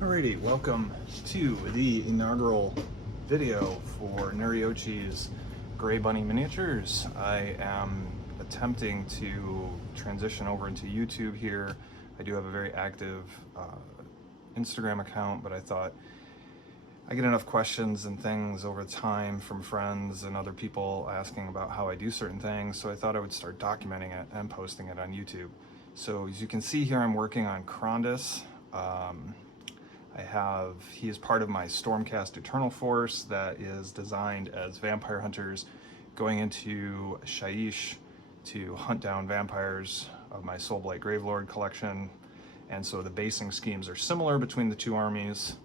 Alrighty, welcome to the inaugural video for Nuriochi's Gray Bunny Miniatures. I am attempting to transition over into YouTube here. I do have a very active Instagram account, but I thought I get enough questions and things over time from friends and other people asking about how I do certain things, so I thought I would start documenting it and posting it on YouTube. So as you can see here, I'm working on Krondys. He is part of my Stormcast Eternal Force that is designed as vampire hunters going into Shaiish to hunt down vampires of my Soulblight Gravelord collection. And so the basing schemes are similar between the two armies.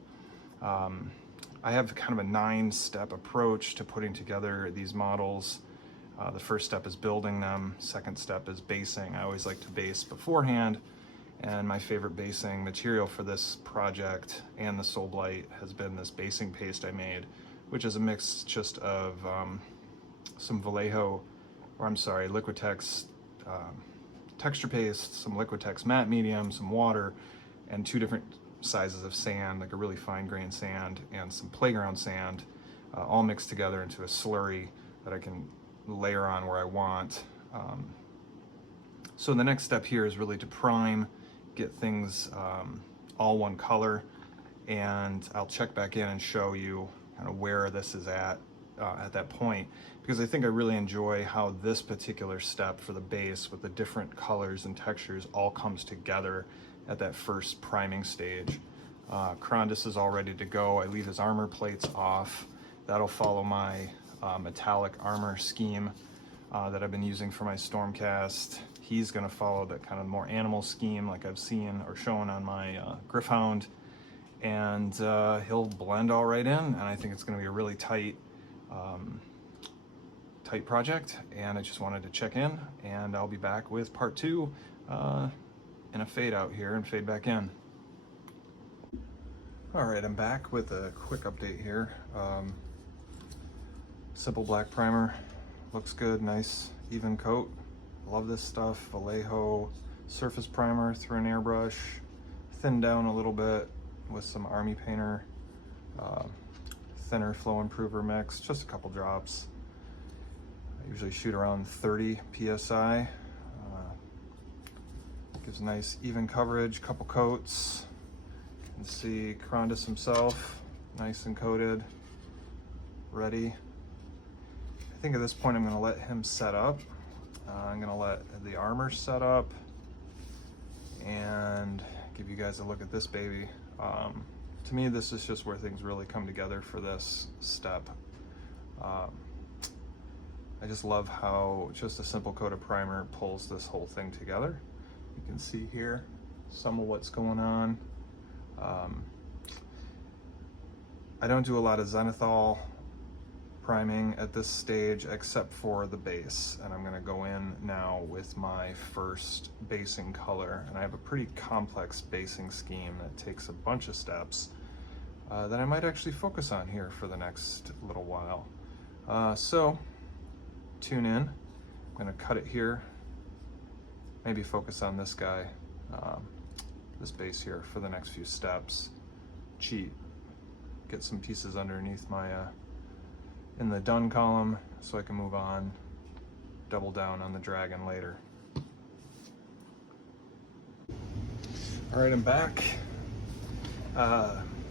I have kind of a 9-step approach to putting together these models. The first step is building them. Second step is basing. I always like to base beforehand. And my favorite basing material for this project and the Soulblight has been this basing paste I made, which is a mix just of some Liquitex texture paste, some Liquitex matte medium, some water, and 2 different sizes of sand, like a really fine grained sand and some playground sand, all mixed together into a slurry that I can layer on where I want. So the next step here is really to prime, get things all one color, and I'll check back in and show you kind of where this is at that point, because I think I really enjoy how this particular step for the base with the different colors and textures all comes together at that first priming stage. Krondys is all ready to go. I leave his armor plates off. That'll follow my metallic armor scheme that I've been using for my Stormcast. He's going to follow that kind of more animal scheme like I've seen or shown on my Gryph-hound, and he'll blend all right in, and I think it's going to be a really tight project. And I just wanted to check in, and I'll be back with part 2 in a fade out here and fade back in. Alright, I'm back with a quick update here. Simple black primer, looks good, nice even coat. Love this stuff. Vallejo surface primer through an airbrush, thinned down a little bit with some Army Painter thinner flow improver mix, just a couple drops. I usually shoot around 30 psi. Gives nice even coverage, couple coats. You can see Krondys himself, nice and coated, ready. I think at this point I'm going to let him set up. I'm going to let the armor set up and give you guys a look at this baby. To me, this is just where things really come together for this step. I just love how just a simple coat of primer pulls this whole thing together. You can see here some of what's going on. I don't do a lot of zenithal priming at this stage except for the base, and I'm going to go in now with my first basing color, and I have a pretty complex basing scheme that takes a bunch of steps that I might actually focus on here for the next little while. So tune in. I'm going to cut it here, maybe focus on this guy, this base here for the next few steps. Cheat, get some pieces underneath my in the done column so I can move on, double down on the dragon later. All right, I'm back.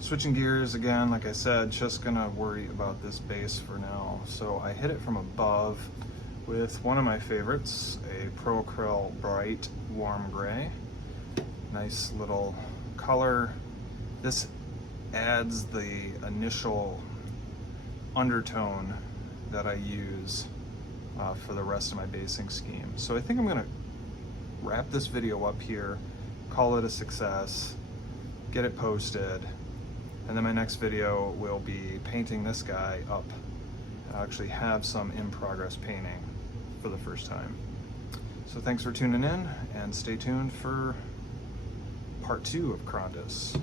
Switching gears again, like I said, just gonna worry about this base for now. So I hit it from above with one of my favorites, a Pro Acryl Bright Warm Gray. Nice little color. This adds the initial undertone that I use for the rest of my basing scheme. So I think I'm gonna wrap this video up here, call it a success, get it posted, and then my next video will be painting this guy up. I actually have some in progress painting for the first time. So thanks for tuning in, and stay tuned for part 2 of Krondys.